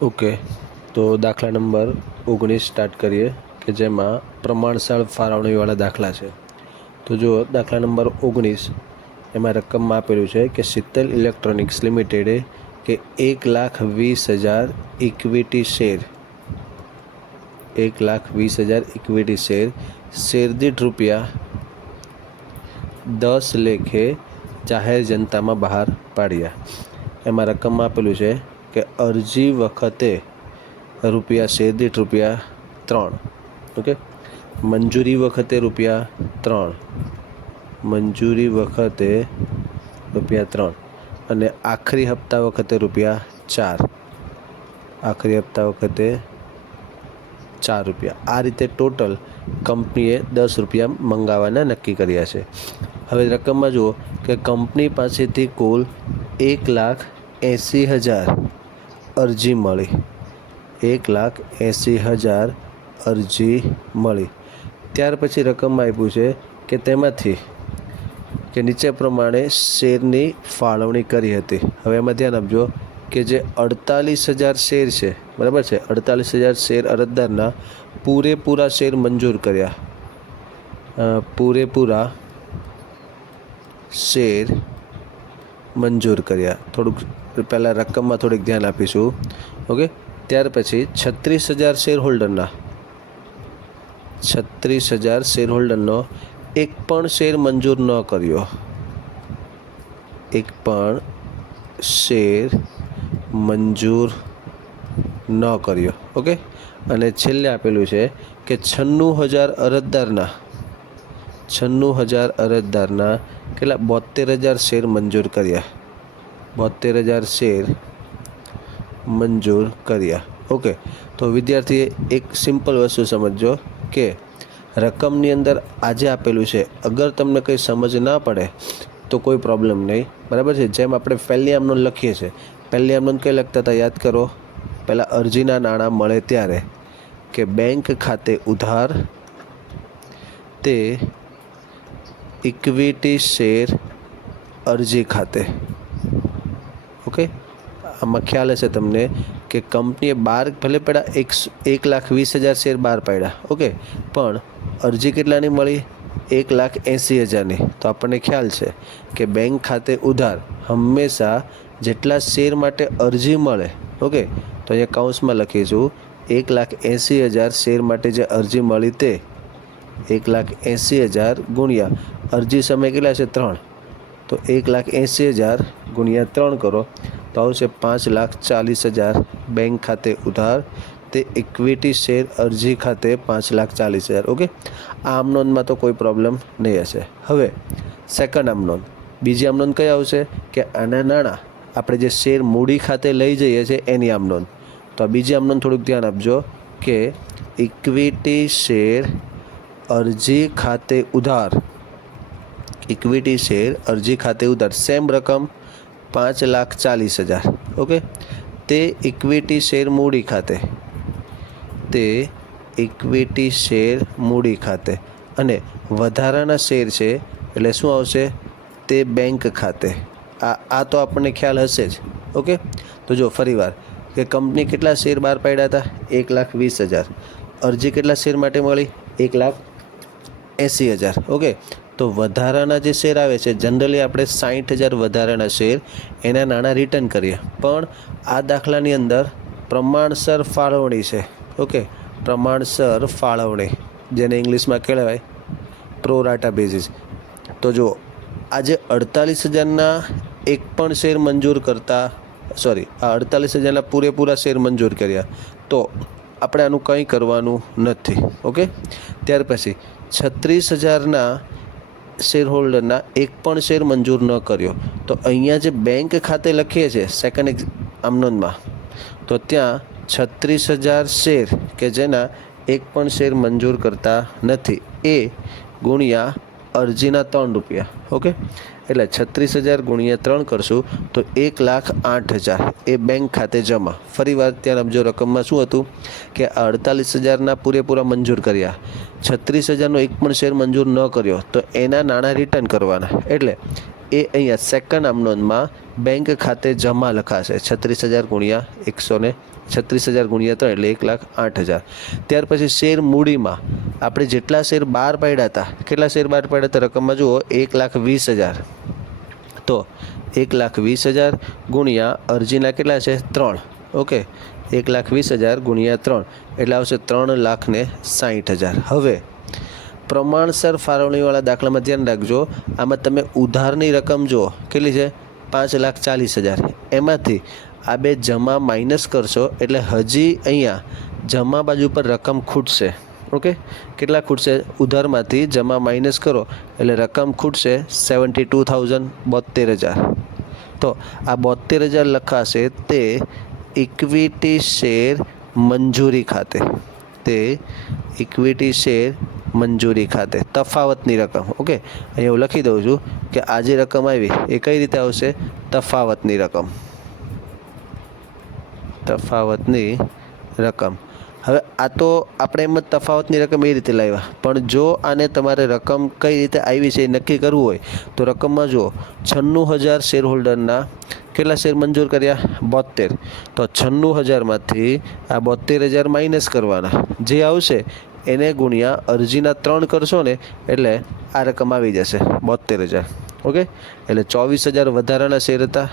Okay, તો દાખલા number 19 start કરીએ કે જેમાં પ્રમાણસર ફાળવણીવાળા દાખલા છે. તો જો દાખલા નંબર 19 એમાં રકમમાં આપેલું છે કે શીતલ ઇલેક્ટ્રોનિક્સ લિમિટેડે કે 1,20,000 ઇક્વિટી શેર 1,20,000 ઇક્વિટી શેર દીઠ ₹10 લેખે જાહેર જનતામાં બહાર પાડ્યા. એમાં રકમમાં આપેલું છે કે અરજી વખતે શેર દીઠ ₹3, ઓકે, મંજૂરી વખતે ₹3, અને આખરી હપ્તા વખતે ₹4, ₹4. આ રીતે ટોટલ કંપનીએ ₹10 મંગાવવાના નક્કી કર્યા છે. હવે રકમમાં જુઓ કે કંપની પાસેથી કુલ 1,80,000 અરજી મળી. 1,80,000 અરજી મળી. ત્યાર પછી રકમમાં આપ્યું છે કે તેમાંથી કે નીચે પ્રમાણે શેરની ફાળવણી કરી હતી. હવે એમાં ધ્યાન આપજો કે જે 48,000 શેર છે, બરાબર છે, 48,000 શેર અરજદારના પૂરેપૂરા શેર મંજૂર કર્યા. થોડુંક પહેલાં રકમમાં થોડીક ધ્યાન આપીશું, ઓકે. ત્યાર પછી 36,000 શેર હોલ્ડરનો એક પણ શેર મંજૂર ન કર્યો. ઓકે. અને છેલ્લે આપેલું છે કે 96,000 અરજદારના કેટલા 72,000 શેર મંજૂર કર્યા. 72,000 શેર મંજૂર કર્યા. ઓકે. તો વિદ્યાર્થીએ એક સિમ્પલ વસ્તુ સમજજો કે રકમની અંદર આજે આપેલું છે, અગર તમને કંઈ સમજ ના પડે તો કોઈ પ્રોબ્લેમ નહીં, બરાબર છે. જેમ આપણે પહેલી આમનોન લખીએ છીએ, પહેલી આમનોન કઈ લખતા હતા યાદ કરો. પહેલાં અરજીના નાણાં મળે ત્યારે કે બેંક ખાતે ઉધાર તે ઇક્વિટી શેર અરજી ખાતે. ઓકે. આમાં ખ્યાલ હશે તમને કે કંપનીએ ભલે પડ્યા 1,20,000 શેર બહાર પાડ્યા, ઓકે, પણ અરજી કેટલાની મળી? 1,80,000ની. તો આપણને ખ્યાલ છે કે બેંક ખાતે ઉધાર હંમેશા જેટલા શેર માટે અરજી મળે, ઓકે, તો અહીંયા કૌંસમાં લખીશું 1,80,000 શેર માટે જે અરજી મળી તે 1,80,000 ગુણ્યા અરજી સમય કેટલા છે? 3. તો 1,80,000 ગુણ્યા 3 કરો તો આવશે 5,40,000 બેંક ખાતે ઉધાર તે ઇક્વિટી શેર અરજી ખાતે 5,40,000. ઓકે. આ આમનોનમાં તો કોઈ પ્રોબ્લેમ નહીં હશે. હવે સેકન્ડ આમનોન, બીજી આમનોન કઈ આવશે કે આના નાણાં આપણે જે શેર મૂડી ખાતે લઈ જઈએ છીએ એની આમનોન. તો આ બીજી આમનોન થોડુંક ધ્યાન આપજો કે ઇક્વિટી શેર અરજી ખાતે ઉધાર, સેમ રકમ 5,40,000, ઓકે, તે ઇક્વિટી શેર મૂડી ખાતે, અને વધારાના શેર છે એટલે શું આવશે? તે બેંક ખાતે. આ તો આપણને ખ્યાલ હશે જ, ઓકે. તો જો ફરીવાર કે કંપની કેટલા શેર બહાર પાડ્યા હતા? 1,20,000. અરજી કેટલા શેર માટે મળી? 1,80,000. ઓકે. તો વધારાના જે શેર આવે છે, જનરલી આપણે 60,000 વધારાના શેર એના નાણાં રિટર્ન કરીએ, પણ આ દાખલાની અંદર પ્રમાણસર ફાળવણી છે, ઓકે, પ્રમાણસર ફાળવણી, જેને ઇંગ્લિશમાં કહેવાય પ્રોરાટા બેઝિસ. તો જો આજે 48,000ના એક પણ શેર મંજૂર કરતા, આ 48,000ના પૂરેપૂરા શેર મંજૂર કર્યા, તો આપણે આનું કંઈ કરવાનું નથી, ઓકે. ત્યાર પછી 36,000ના શેર હોલ્ડરના એક પણ શેર મંજૂર ન કર્યો, તો અહીંયા જે બેંક ખાતે લખીએ છીએ સેકન્ડ આમનોનમાં, તો ત્યાં 36,000 શેર કે જેના એક પણ શેર મંજૂર કરતા નથી એ ગુણ્યા અરજીના ₹3, ઓકે. એટલે 36,000 ગુણ્યા 3 કરશું તો 1,08,000 એ બેંક ખાતે જમા. ફરીવાર ત્યાં આપજો રકમમાં શું હતું કે 48,000ના પૂરેપૂરા મંજૂર કર્યા, 36,000નો એક પણ શેર મંજૂર ન કર્યો તો એના નાણાં રિટર્ન કરવાના. એટલે એ અહીંયા સેકન્ડ આમ નોંધમાં બેંક ખાતે જમા લખાશે 36,000 ગુણ્યા 36,000 ગુણ્યા 3 એટલે 1,08,000. ત્યાર પછી શેર મૂડીમાં આપણે જેટલા શેર બહાર પાડ્યા હતા, કેટલા શેર બહાર પાડ્યા હતા રકમમાં જુઓ 1,20,000. તો 1,20,000 ગુણ્યા અરજીના કેટલા છે 3. ઓકે, 1,20,000 ગુણ્યા 3 એટલે આવશે 3,60,000. હવે પ્રમાણસર ફાળવણીવાળા દાખલામાં ધ્યાન રાખજો, આમાં તમે ઉધારની રકમ જુઓ કેટલી છે 5,40,000. એમાંથી આ બે જમા માઇનસ કરશો એટલે હજી અહીંયા જમા બાજુ પર રકમ ખૂટશે. ઓકે, કેટલા ખૂટશે? ઉધારમાંથી જમા માઇનસ કરો એટલે રકમ ખૂટશે 72,000, 72,000. તો આ 72,000 લખાશે તે ઇક્વિટી શેર મંજૂરી ખાતે, તે ઇક્વિટી શેર મંજૂરી ખાતે તફાવતની રકમ. ઓકે, અહીંયા હું લખી દઉં છું કે આ જે રકમ આવી એ કઈ રીતે આવશે? તફાવતની રકમ, તફાવતની રકમ. હવે આ તો આપણે એમ જ તફાવતની રકમ એ રીતે લાવ્યા, પણ જો આને તમારે રકમ કઈ રીતે આવી છે એ નક્કી કરવું હોય તો રકમમાં જુઓ 96,000 શેર હોલ્ડરના કેટલા શેર મંજૂર કર્યા? 72. તો 96,000માંથી આ 72,000 માઇનસ કરવાના, જે આવશે એને ગુણ્યા અરજીના 3 કરશો ને એટલે આ રકમ આવી જશે 72,000. ઓકે, એટલે 24,000 વધારાના શેર હતા,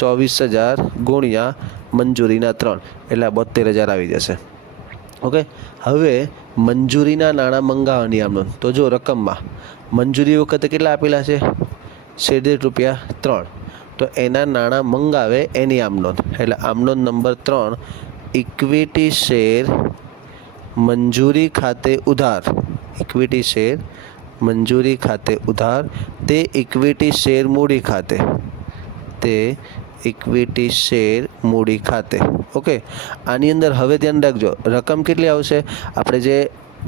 24,000 ગુણ્યા મંજૂરીના 3 એટલે 72,000 આવી જશે. ઓકે, હવે મંજૂરીના નાણાં મંગાવવાની આમ નોંધ. તો જો રકમમાં મંજૂરી વખતે કેટલા આપેલા છે? ₹1.5 3. તો એના નાણાં મંગાવે એની આમ નોંધ. એટલે આમ નોંધ નંબર 3 ઇક્વિટી શેર મંજૂરી ખાતે ઉધાર, ઇક્વિટી શેર મંજૂરી ખાતે ઉધાર તે ઇક્વિટી શેર મૂડી ખાતે, તે ઇક્વિટી શેર મૂડી ખાતે. ઓકે, આની અંદર હવે ધ્યાન રાખજો રકમ કેટલી આવશે? આપણે જે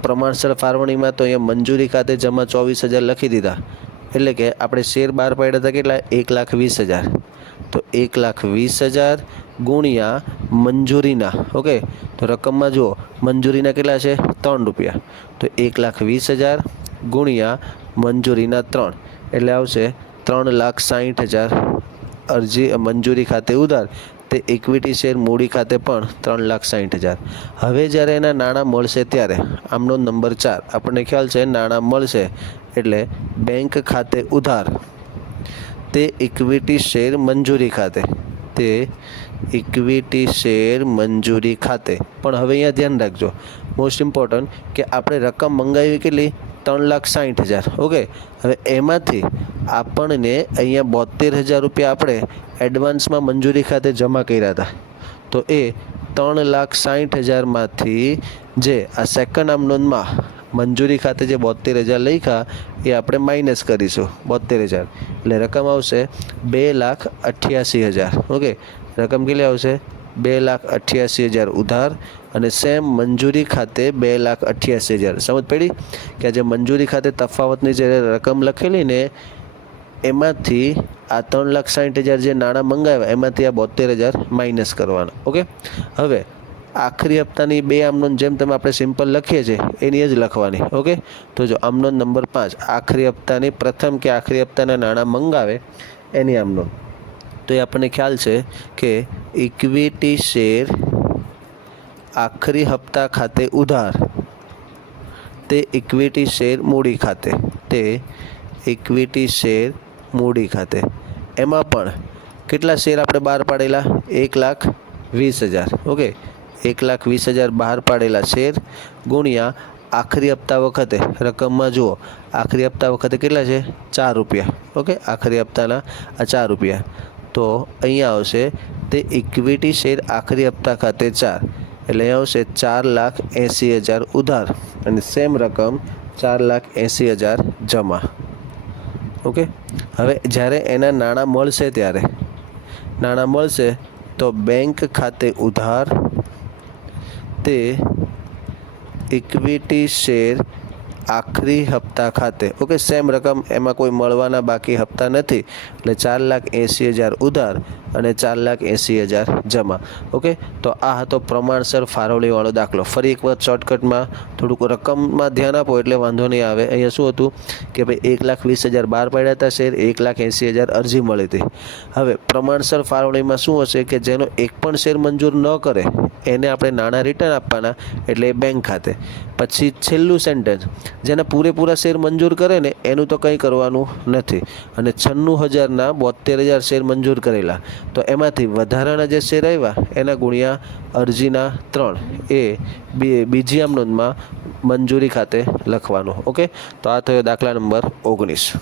પ્રમાણસર ફાળવણીમાં તો અહીંયા મંજૂરી ખાતે જમા 24,000 લખી દીધા, એટલે કે આપણે શેર બહાર પાડ્યા હતા કેટલા? 1,20,000. તો 1,20,000 ગુણ્યા મંજૂરીના. ઓકે, તો રકમમાં જુઓ મંજૂરીના કેટલા છે? ₹3. તો 1,20,000 ગુણ્યા મંજૂરીના 3 એટલે આવશે 3,60,000. અરજી મંજૂરી ખાતે ઉધાર તે ઇક્વિટી શેર મૂડી ખાતે પણ 3,60,000. હવે જ્યારે એના નાણાં મળશે ત્યારે આમનો નંબર 4 આપણને ખ્યાલ છે નાણાં મળશે એટલે બેંક ખાતે ઉધાર તે ઇક્વિટી શેર મંજૂરી ખાતે, તે ઇક્વિટી શેર મંજૂરી ખાતે. પણ હવે અહીંયા ધ્યાન રાખજો મોસ્ટ ઇમ્પોર્ટન્ટ કે આપણે રકમ મંગાવી કેટલી? 3,60,000. ઓકે, હવે એમાંથી આપણને અહીંયા 72,000 રૂપિયા આપણે એડવાન્સમાં મંજૂરી ખાતે જમા કર્યા હતા. તો એ 3,60,000માંથી જે આ સેકન્ડ આમ નોંધમાં મંજૂરી ખાતે જે 72,000 લખ્યા એ આપણે માઇનસ કરીશું 72,000 એટલે રકમ આવશે 2,88,000. ઓકે, રકમ કેટલી આવશે? 2,88,000 ઉધાર અને સેમ મંજૂરી ખાતે 2,88,000. સમજ પડી કે આ જે મંજૂરી ખાતે તફાવતની જે રકમ લખેલી ને એમાંથી આ 3,60,000 જે નાણાં મંગાવ્યા એમાંથી આ 72,000 માઇનસ કરવાના. ઓકે, હવે આખરી હપ્તાની બે આમનોંધ જેમ તમે આપણે સિમ્પલ લખીએ છીએ એની જ લખવાની. ઓકે, તો જો આમનોંધ નંબર 5 આખરી હપ્તાની પ્રથમ કે આખરી હપ્તાના નાણાં મંગાવે એની આમનોંધ. તો એ આપણને ખ્યાલ છે કે ઇક્વિટી શેર આખરી હપ્તા ખાતે ઉધાર તે ઇક્વિટી શેર મૂડી ખાતે, તે ઇક્વિટી શેર મૂડી ખાતે. એમાં પણ કેટલા શેર આપણે બહાર પાડેલા? 1,20,000. ઓકે, 1,20,000 બહાર પાડેલા શેર ગુણ્યા આખરી હપ્તા વખતે રકમમાં જુઓ આખરી હપ્તા વખતે કેટલા છે? ₹4. ઓકે, આખરી હપ્તાના આ ₹4. તો અહીંયા આવશે તે ઇક્વિટી શેર આખરી હપ્તા ખાતે 4 એટલે અહીંયા આવશે 4,80,000 ઉધાર અને સેમ રકમ 4,80,000 જમા. ઓકે, હવે જ્યારે એના નાણાં મળશે ત્યારે નાણાં મળશે તો બેંક ખાતે ઉધાર તે ઇક્વિટી શેર આખરી હપ્તા ખાતે. ઓકે, સેમ રકમ એમાં કોઈ મળવાના બાકી હપ્તા નથી એટલે 4,80,000 ઉધાર અને 4,80,000 જમા. ઓકે, તો આ હતો પ્રમાણસર ફાળવણીવાળો દાખલો. ફરી એક વખત શોર્ટકટમાં થોડુંક રકમમાં ધ્યાન આપો એટલે વાંધો નહીં આવે. અહીંયા શું હતું કે ભાઈ 1,20,000 બહાર પાડ્યા હતા શેર, 1,80,000 અરજી મળી હતી. હવે પ્રમાણસર ફાળવણીમાં શું હશે કે જેનો એક પણ શેર મંજૂર ન કરે એને આપણે નાણાં રિટર્ન આપવાના, એટલે બેંક ખાતે. પછી છેલ્લું સેન્ટેન્સ, જેના પૂરેપૂરા શેર મંજૂર કરે ને એનું તો કંઈ કરવાનું નથી. અને 96,000ના 72,000 શેર મંજૂર કરેલા, તો એમાંથી વધારાના જે શેર આવ્યા એના ગુણ્યા અરજીના 3 એ બીજી આમ નોંધમાં મંજૂરી ખાતે લખવાનું. ઓકે, તો આ થયો દાખલા નંબર 19.